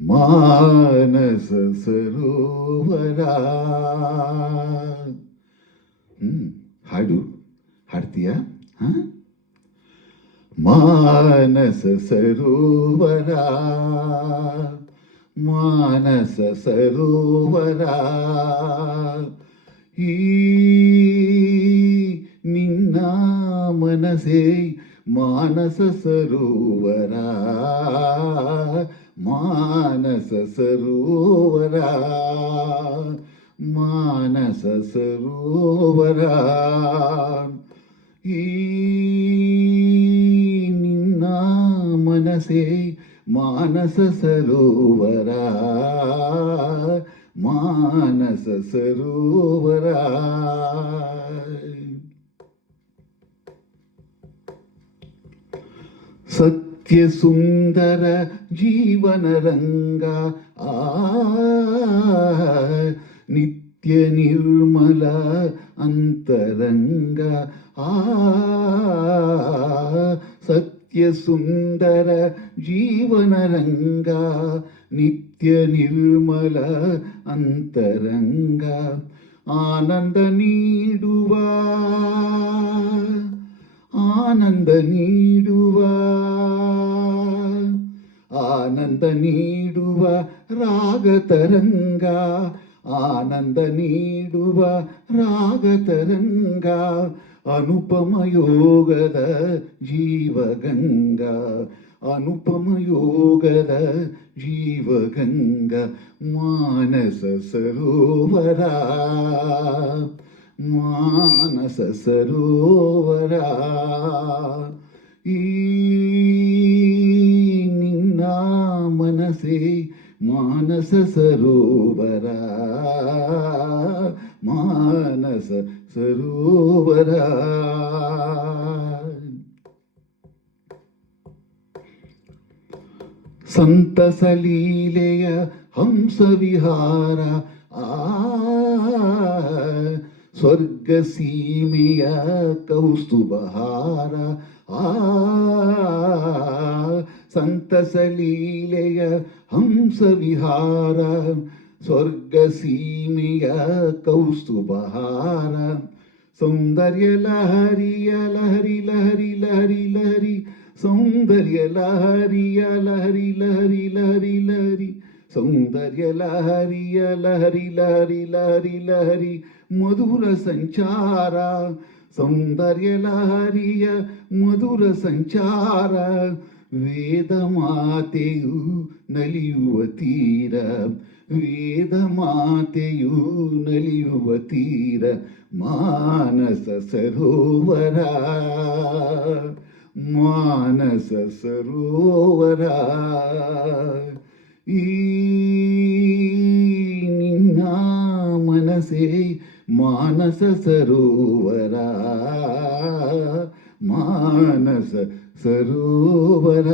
ಮಾನಸ ಸರೋವರ. ಹಾಡು ಹಾಡ್ತೀಯಾ? ಮಾನಸ ಸರೋವರ, ಮಾನಸ ಸರೋವರ, ಈ ನಿನ್ನ ಮನಸೇ ಮಾನಸ ಸರೋವರ, ಮಾನಸ ಸರೋವರ, ಮಾನಸ ಸರೋವರ, ಈ ನಿನ್ನ ಮನಸೇ ಮಾನಸ ಸರೋವರ, ಮಾನಸ ಸರೋವರ. ಸತ್ಯ ಸುಂದರ ಜೀವನ ರಂಗ, ನಿತ್ಯ ನಿರ್ಮಲ ಅಂತರಂಗ, ಸತ್ಯ ಸುಂದರ ಜೀವನ ರಂಗ, ನಿತ್ಯ ನಿರ್ಮಲ ಅಂತರಂಗ, ಆನಂದ ನೀಡುವ, ಆನಂದ ನೀಡುವ, ಆನಂದ ನೀಡುವ ರಾಗತರಂಗ, ಆನಂದ ನೀಡುವ ರಾಗತರಂಗ, ಅನುಪಮ ಯೋಗದ ಜೀವಗಂಗಾ, ಅನುಪಮ ಯೋಗದ ಜೀವಗಂಗ, ಮಾನಸ ಸರೋವರ, ಮಾನಸ ಸರೋವರ, ಈ ನಿನ್ನ ಮನಸೇ ಮಾನಸ ಸರೋವರ, ಮಾನಸ ಸರೋವರ. ಸಂತಸ ಲೀಲೆಯ ಹಂಸ ವಿಹಾರ, ಸ್ವರ್ಗ ಸೀಮೆಯ ಕೌಸ್ತುಭಹಾರ, ಸಂತಸ ಲೀಲೆಯ ಹಂಸ ವಿಹಾರ, ಸ್ವರ್ಗ ಸೀಮೆಯ ಕೌಸ್ತುಭಹಾರ, ಸೌಂದರ್ಯ ಲಹರಿಯ ಲಹರಿ ಲಹರಿ ಲಹರಿ ಲಹರಿ, ಸೌಂದರ್ಯ ಲಹರಿಯ ಲಹರಿ ಲಹರಿ ಲಹರಿ ಲಹರಿ, ಸೌಂದರ್ಯ ಲಹರಿಯ ಲಹರಿ ಲಹರಿ ಲಹರಿ ಲಹರಿ, ಮಧುರ ಸಂಚಾರ, ಸೌಂದರ್ಯ ಲಹರಿಯ ಮಧುರ ಸಂಚಾರ, ವೇದ ಮಾತೆಯು ನಲಿಯುವ ತೀರ, ವೇದ ಮಾತೆಯು ನಲಿಯುವ ತೀರ, ಮಾನಸ ಸರೋವರ, ಮಾನಸ ಸರೋವರ, ಈ ನಿನ್ನ ಮನಸೇ ಮಾನಸ ಸರೋವರ, ಮಾನಸ ಸರೋವರ.